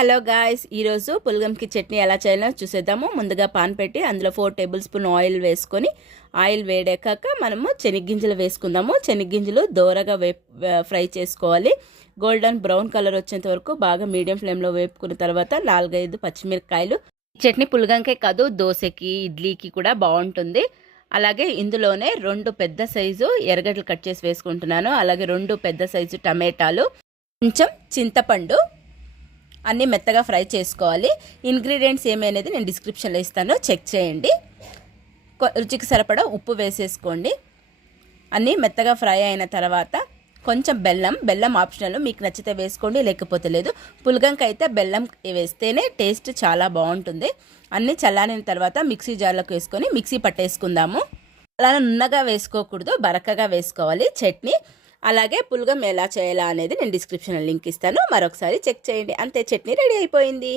Hello guys ఈరోజు పులగంకి చట్నీ ఎలా చేయాలో చూసేద్దాము. ముందుగా పాన్ పెట్టి అందులో ఫోర్ టేబుల్ స్పూన్ ఆయిల్ వేసుకొని ఆయిల్ వేడెక్కాక మనము చెనిగ్గింజలు వేసుకుందాము. చెనిగ్గింజలు దోరగా వే ఫ్రై చేసుకోవాలి. గోల్డెన్ బ్రౌన్ కలర్ వచ్చేంత వరకు బాగా మీడియం ఫ్లేమ్లో వేపుకున్న తర్వాత నాలుగైదు పచ్చిమిరపకాయలు. చట్నీ పులగంకే కాదు దోశకి ఇడ్లీకి కూడా బాగుంటుంది. అలాగే ఇందులోనే రెండు పెద్ద సైజు ఎర్రగడ్డలు కట్ చేసి వేసుకుంటున్నాను. అలాగే రెండు పెద్ద సైజు టమాటాలు కొంచెం చింతపండు అన్నీ మెత్తగా ఫ్రై చేసుకోవాలి. ఇంగ్రీడియంట్స్ ఏమి అనేది నేను డిస్క్రిప్షన్లో ఇస్తాను. చెక్ చేయండి. రుచికి సరిపడా ఉప్పు వేసేసుకోండి. అన్నీ మెత్తగా ఫ్రై అయిన తర్వాత కొంచెం బెల్లం బెల్లం ఆప్షనల్ మీకు నచ్చితే వేసుకోండి లేకపోతే లేదు. పులగంకి అయితే బెల్లం వేస్తేనే టేస్ట్ చాలా బాగుంటుంది. అన్నీ చల్లారిన తర్వాత మిక్సీ జార్లోకి వేసుకొని మిక్సీ పట్టేసుకుందాము. అలా నున్నగా వేసుకోకూడదు బరకగా వేసుకోవాలి. చట్నీ అలాగే పులగం ఎలా చేయాలా అనేది నేను డిస్క్రిప్షన్లో లింక్ ఇస్తాను. మరొకసారి చెక్ చేయండి. అంతే చట్నీ రెడీ అయిపోయింది.